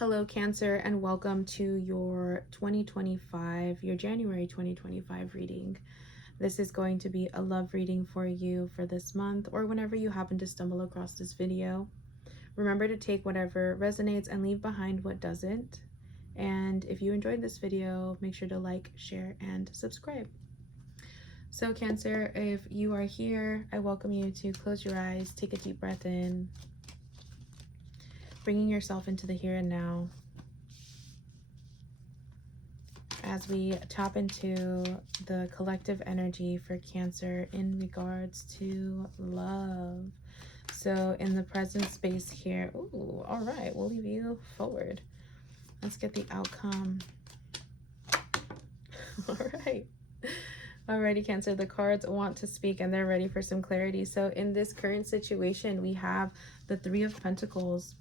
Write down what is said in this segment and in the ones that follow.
Hello, Cancer, and welcome to your January 2025 reading. This is going to be a love reading for you for this month or whenever you happen to stumble across this video. Remember to take whatever resonates and leave behind what doesn't. And if you enjoyed this video, make sure to like, share, and subscribe. So, Cancer, if you are here, I welcome you to close your eyes, take a deep breath in, bringing yourself into the here and now as we tap into the collective energy for Cancer in regards to love. So in the present space here, ooh, all right, we'll leave you forward. Let's get the outcome. All right. Alrighty, Cancer, the cards want to speak and they're ready for some clarity. So in this current situation, we have the Three of Pentacles,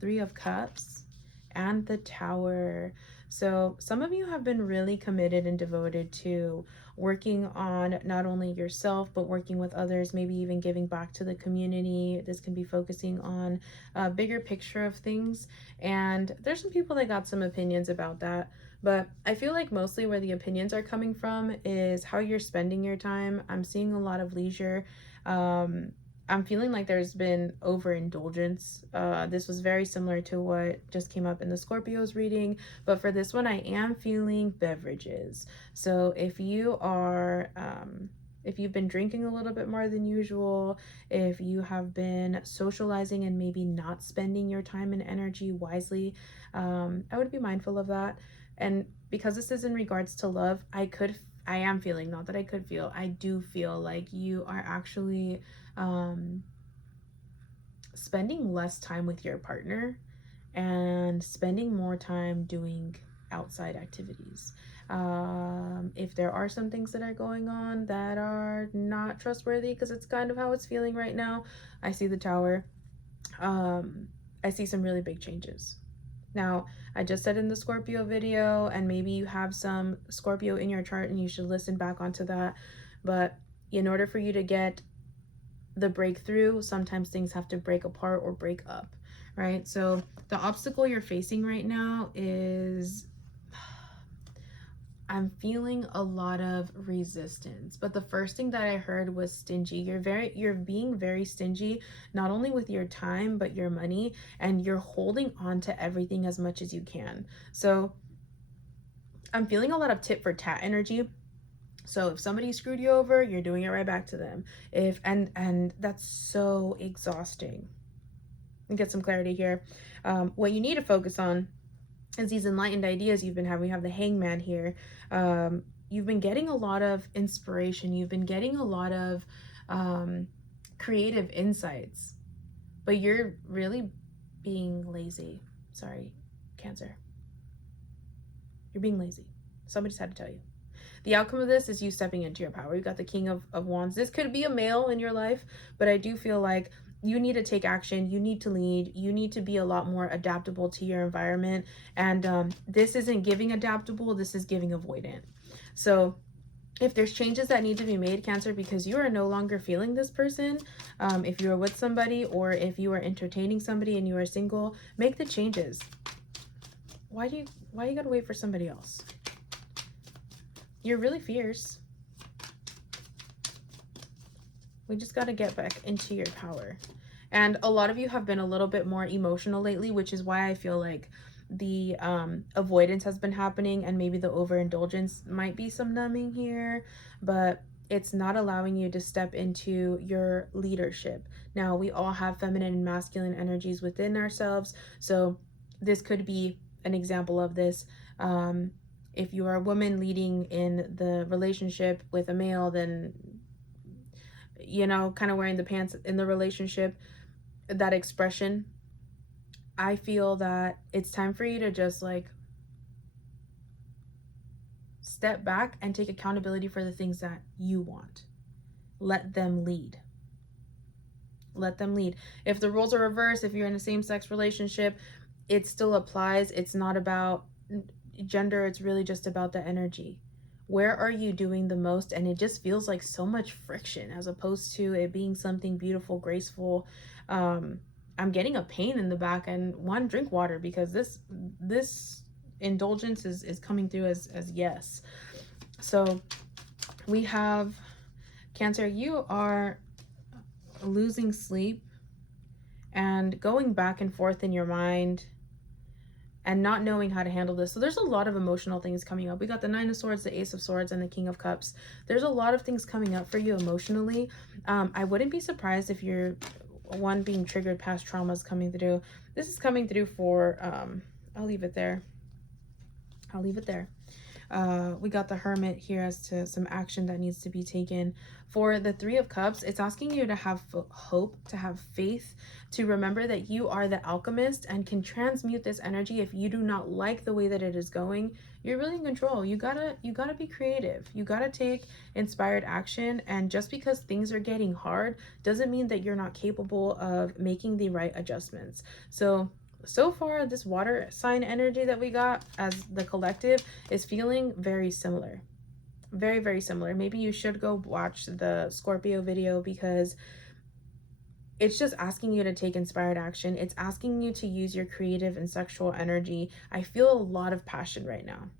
Three of Cups, and the Tower. So some of you have been really committed and devoted to working on not only yourself, but working with others, maybe even giving back to the community. This can be focusing on a bigger picture of things. And there's some people that got some opinions about that. But I feel like mostly where the opinions are coming from is how you're spending your time. I'm seeing a lot of leisure. I'm feeling like there's been overindulgence. This was very similar to what just came up in the Scorpio's reading, but for this one, I am feeling beverages. So if you are, if you've been drinking a little bit more than usual, if you have been socializing and maybe not spending your time and energy wisely, I would be mindful of that. And because this is in regards to love, I am feeling, not that I could feel, I do feel like you are actually spending less time with your partner and spending more time doing outside activities. If there are some things that are going on that are not trustworthy, because it's kind of how it's feeling right now, I see the Tower. I see some really big changes. Now, I just said in the Scorpio video, and maybe you have some Scorpio in your chart and you should listen back onto that, but in order for you to get the breakthrough, sometimes things have to break apart or break up, right? So the obstacle you're facing right now is, I'm feeling a lot of resistance. But the first thing that I heard was stingy. You're being very stingy, not only with your time, but your money, and you're holding on to everything as much as you can. So I'm feeling a lot of tit for tat energy. So if somebody screwed you over, you're doing it right back to them. And that's so exhausting. And get some clarity here. What you need to focus on is these enlightened ideas you've been having. We have the Hangman here. You've been getting a lot of inspiration. You've been getting a lot of creative insights, but you're really being lazy. Sorry, Cancer. You're being lazy. Somebody's had to tell you. The outcome of this is you stepping into your power. You've got the King of Wands. This could be a male in your life, but I do feel like you need to take action. You need to lead. You need to be a lot more adaptable to your environment. And this isn't giving adaptable. This is giving avoidant. So if there's changes that need to be made, Cancer, because you are no longer feeling this person, if you are with somebody or if you are entertaining somebody and you are single, make the changes. Why you gotta wait for somebody else? You're really fierce. We just got to get back into your power. And a lot of you have been a little bit more emotional lately, which is why I feel like the avoidance has been happening, and maybe the overindulgence might be some numbing here, but it's not allowing you to step into your leadership. Now, we all have feminine and masculine energies within ourselves, so this could be an example of this. If you are a woman leading in the relationship with a male, then, you know, kind of wearing the pants in the relationship, that expression, I feel that it's time for you to just like step back and take accountability for the things that you want. Let them lead. Let them lead. If the roles are reversed, if you're in a same-sex relationship, it still applies. It's not about gender, it's really just about the energy. Where are you doing the most? And it just feels like so much friction as opposed to it being something beautiful, graceful. I'm getting a pain in the back, and one, drink water, because this indulgence is coming through as yes. So we have Cancer, you are losing sleep and going back and forth in your mind and not knowing how to handle this. So there's a lot of emotional things coming up. We got the Nine of Swords, the Ace of Swords, and the King of Cups. There's a lot of things coming up for you emotionally. I wouldn't be surprised if you're one being triggered, past traumas coming through. This is coming through for, I'll leave it there. I'll leave it there. We got the Hermit here as to some action that needs to be taken. For the Three of Cups, it's asking you to have hope, to have faith, to remember that you are the alchemist and can transmute this energy. If you do not like the way that it is going, you're really in control. You gotta be creative. You gotta take inspired action. And just because things are getting hard doesn't mean that you're not capable of making the right adjustments. So far, this water sign energy that we got as the collective is feeling very similar. Very, very similar. Maybe you should go watch the Scorpio video, because it's just asking you to take inspired action. It's asking you to use your creative and sexual energy. I feel a lot of passion right now.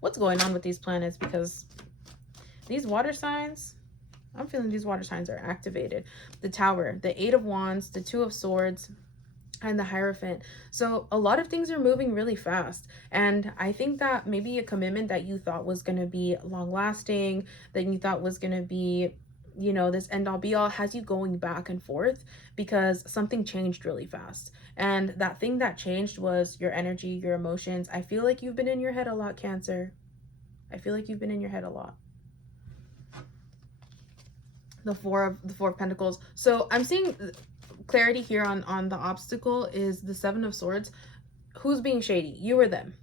What's going on with these planets? Because these water signs, I'm feeling these water signs are activated. The Tower, the Eight of Wands, the Two of Swords, and the Hierophant. So a lot of things are moving really fast, and I think that maybe a commitment that you thought was going to be long lasting, that you thought was going to be, you know, this end all be all, has you going back and forth because something changed really fast. And that thing that changed was your energy, your emotions. I feel like you've been in your head a lot, Cancer. I feel like you've been in your head a lot. The Four of Pentacles. So I'm seeing clarity here on the obstacle is the Seven of Swords. Who's being shady? You or them?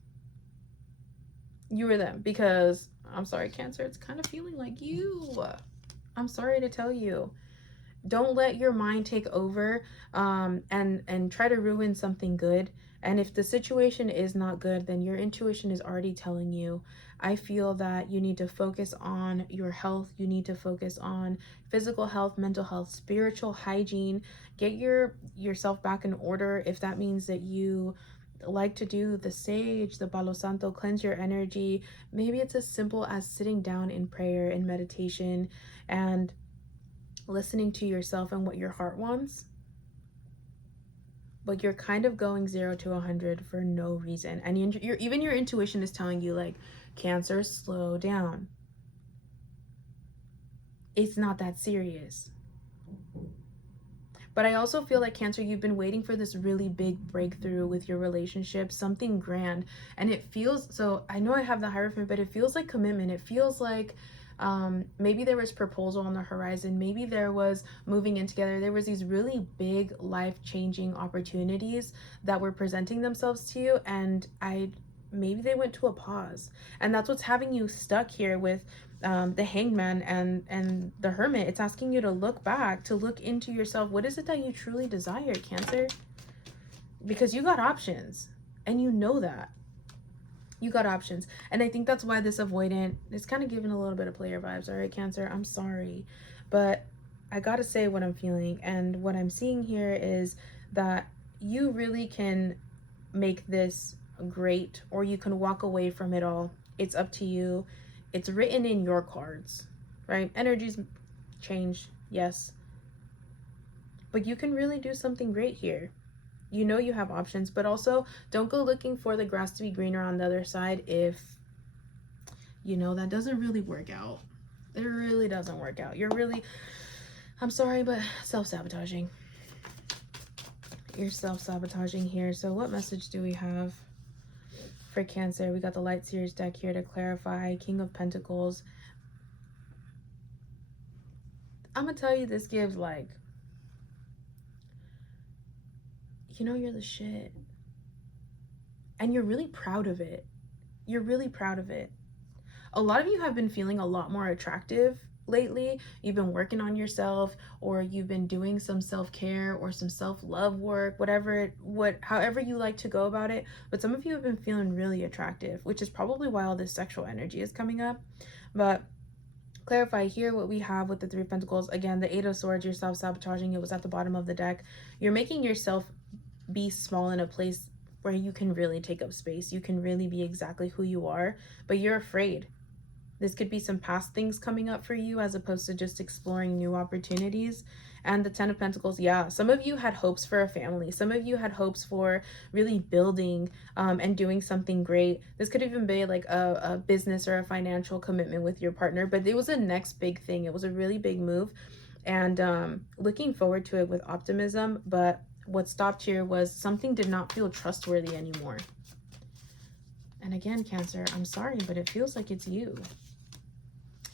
You or them? Because I'm sorry, Cancer, it's kind of feeling like you. I'm sorry to tell you. Don't let your mind take over and try to ruin something good. And if the situation is not good, then your intuition is already telling you. I feel that you need to focus on your health. You need to focus on physical health, mental health, spiritual hygiene. Get yourself back in order. If that means that you like to do the sage, the Palo Santo, cleanse your energy. Maybe it's as simple as sitting down in prayer and meditation and listening to yourself and what your heart wants. But you're kind of going 0 to 100 for no reason. And even your intuition is telling you, like, Cancer, slow down. It's not that serious. But I also feel like, Cancer, you've been waiting for this really big breakthrough with your relationship, something grand. And it feels, so I know I have the Hierophant, but it feels like commitment. It feels like maybe there was proposal on the horizon. Maybe there was moving in together. There was these really big life-changing opportunities that were presenting themselves to you, and maybe they went to a pause. And that's what's having you stuck here with the Hangman and the Hermit. It's asking you to look back, to look into yourself. What is it that you truly desire, Cancer? Because you got options, and you know that. You got options. And I think that's why this avoidant is kind of giving a little bit of player vibes. All right, Cancer, I'm sorry. But I got to say what I'm feeling. And what I'm seeing here is that you really can make this great, or you can walk away from it all. It's up to you. It's written in your cards, right? Energies change, yes. But you can really do something great here. You know you have options, but also don't go looking for the grass to be greener on the other side if, you know, that doesn't really work out. It really doesn't work out. You're really, I'm sorry, but self-sabotaging. You're self-sabotaging here. So what message do we have for Cancer? We got the Light Seers deck here to clarify. King of Pentacles. I'm gonna tell you, this gives, like, you know, you're the shit. And you're really proud of it. You're really proud of it. A lot of you have been feeling a lot more attractive lately. You've been working on yourself, or you've been doing some self-care or some self-love work, however you like to go about it. But some of you have been feeling really attractive, which is probably why all this sexual energy is coming up. But clarify here what we have with the Three of Pentacles. Again, the Eight of Swords, you're self-sabotaging. It was at the bottom of the deck. You're making yourself be small in a place where you can really take up space. You can really be exactly who you are, but you're afraid. This could be some past things coming up for you as opposed to just exploring new opportunities. And the Ten of Pentacles, yeah, some of you had hopes for a family. Some of you had hopes for really building and doing something great. This could even be like a business or a financial commitment with your partner, but it was a next big thing. It was a really big move, and looking forward to it with optimism. But what stopped here was something did not feel trustworthy anymore. And again, Cancer, I'm sorry, but it feels like it's you.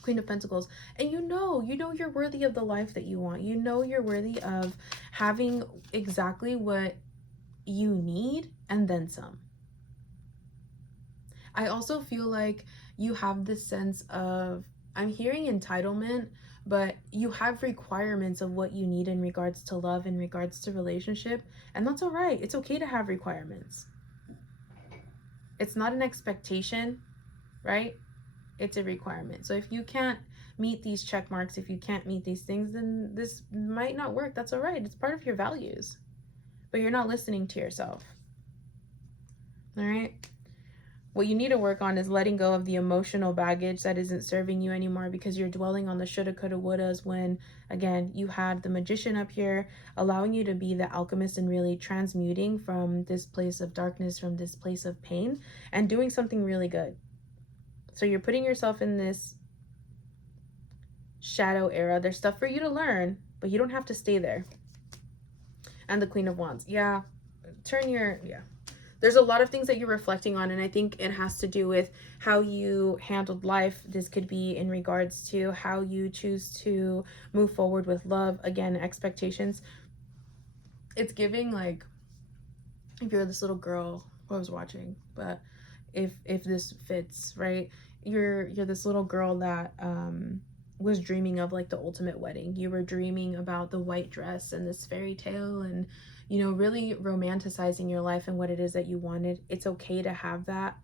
Queen of Pentacles. And you know you're worthy of the life that you want. You know you're worthy of having exactly what you need and then some. I also feel like you have this sense of, I'm hearing entitlement, but you have requirements of what you need in regards to love, in regards to relationship, and that's all right. It's okay to have requirements. It's not an expectation, right? It's a requirement. So if you can't meet these check marks, if you can't meet these things, then this might not work. That's all right. It's part of your values, but you're not listening to yourself. All right. What you need to work on is letting go of the emotional baggage that isn't serving you anymore, because you're dwelling on the shoulda, coulda, wouldas when, again, you had the Magician up here allowing you to be the alchemist and really transmuting from this place of darkness, from this place of pain, and doing something really good. So you're putting yourself in this shadow era. There's stuff for you to learn, but you don't have to stay there. And the Queen of Wands. Yeah. There's a lot of things that you're reflecting on, and I think it has to do with how you handled life. This could be in regards to how you choose to move forward with love. Again, expectations. It's giving like, if you're this little girl who I was watching, but if this fits, right? You're this little girl that was dreaming of like the ultimate wedding. You were dreaming about the white dress and this fairy tale, and really romanticizing your life and what it is that you wanted. It's okay to have that,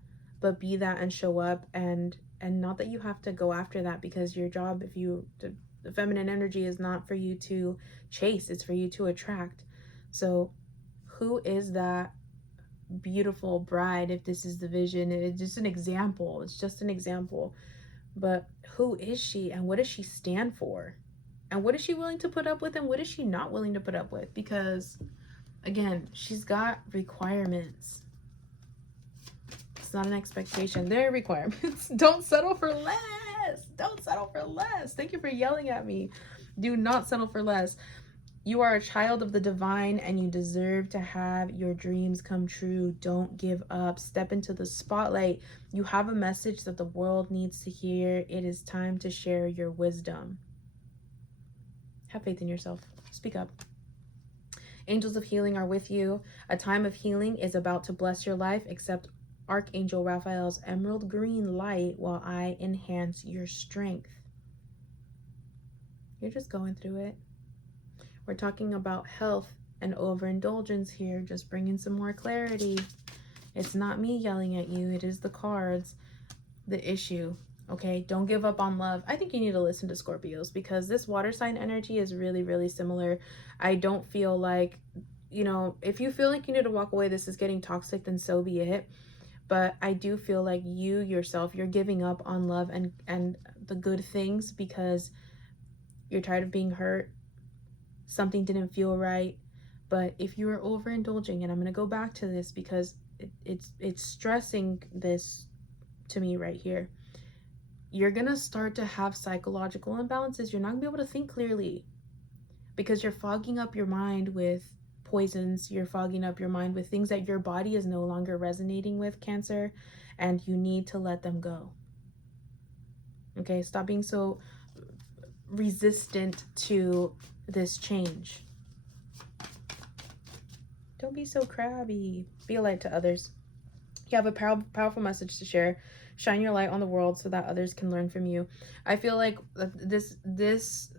but be that and show up, and not that you have to go after that, because your job, the feminine energy is not for you to chase, it's for you to attract. So who is that beautiful bride? If this is the vision, it's just an example, but who is she, and what does she stand for, and what is she willing to put up with, and what is she not willing to put up with? Because again, she's got requirements. It's not an expectation, they're requirements. Don't settle for less. Thank you for yelling at me. Do not settle for less. You are a child of the divine, and you deserve to have your dreams come true. Don't give up. Step into the spotlight. You have a message that the world needs to hear. It is time to share your wisdom. Have faith in yourself. Speak up. Angels of healing are with you. A time of healing is about to bless your life. Accept Archangel Raphael's emerald green light while I enhance your strength. You're just going through it. We're talking about health and overindulgence here, just bringing some more clarity. It's not me yelling at you, it is the cards, the issue. Okay, don't give up on love. I think you need to listen to Scorpios, because this water sign energy is really, really similar. I don't feel like, if you feel like you need to walk away, this is getting toxic, then so be it. But I do feel like you yourself, you're giving up on love and the good things, because you're tired of being hurt. Something didn't feel right. But if you are overindulging, and I'm going to go back to this because it's stressing this to me right here, you're going to start to have psychological imbalances. You're not going to be able to think clearly, because you're fogging up your mind with poisons. You're fogging up your mind with things that your body is no longer resonating with, Cancer, and you need to let them go. Okay, stop being so resistant to this change. Don't be so crabby. Be a light to others. You have a powerful message to share. Shine your light on the world so that others can learn from you. I feel like this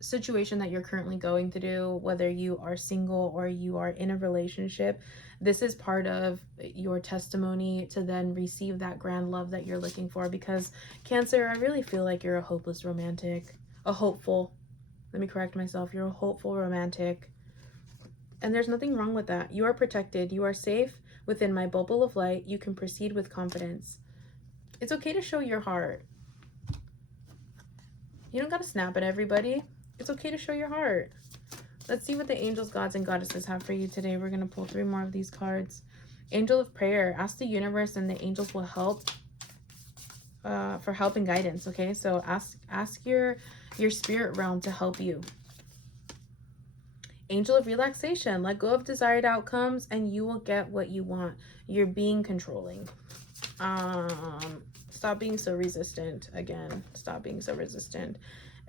situation that you're currently going through, whether you are single or you are in a relationship, this is part of your testimony to then receive that grand love that you're looking for. Because Cancer, I really feel like you're a hopeless romantic, a hopeful, let me correct myself, you're a hopeful romantic. And there's nothing wrong with that. You are protected. You are safe within my bubble of light. You can proceed with confidence. It's okay to show your heart. You don't got to snap at everybody. It's okay to show your heart. Let's see what the angels, gods, and goddesses have for you today. We're going to pull 3 more of these cards. Angel of prayer. Ask the universe and the angels will help for help and guidance, okay? So ask your spirit realm to help you. Angel of relaxation. Let go of desired outcomes and you will get what you want. You're being controlling. Stop being so resistant. Again, stop being so resistant.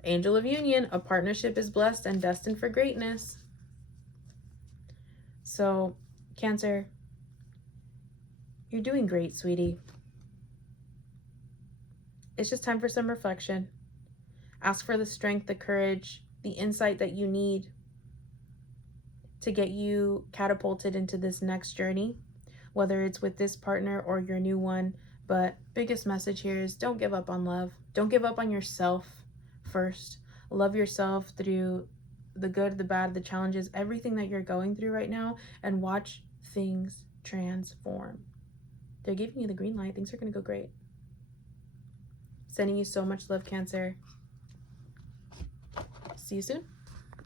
Angel of union. A partnership is blessed and destined for greatness. So, Cancer, you're doing great, sweetie. It's just time for some reflection. Ask for the strength, the courage, the insight that you need to get you catapulted into this next journey, whether it's with this partner or your new one. But biggest message here is don't give up on love. Don't give up on yourself first. Love yourself through the good, the bad, the challenges, everything that you're going through right now, and watch things transform. They're giving you the green light. Things are going to go great. Sending you so much love, Cancer. See you soon.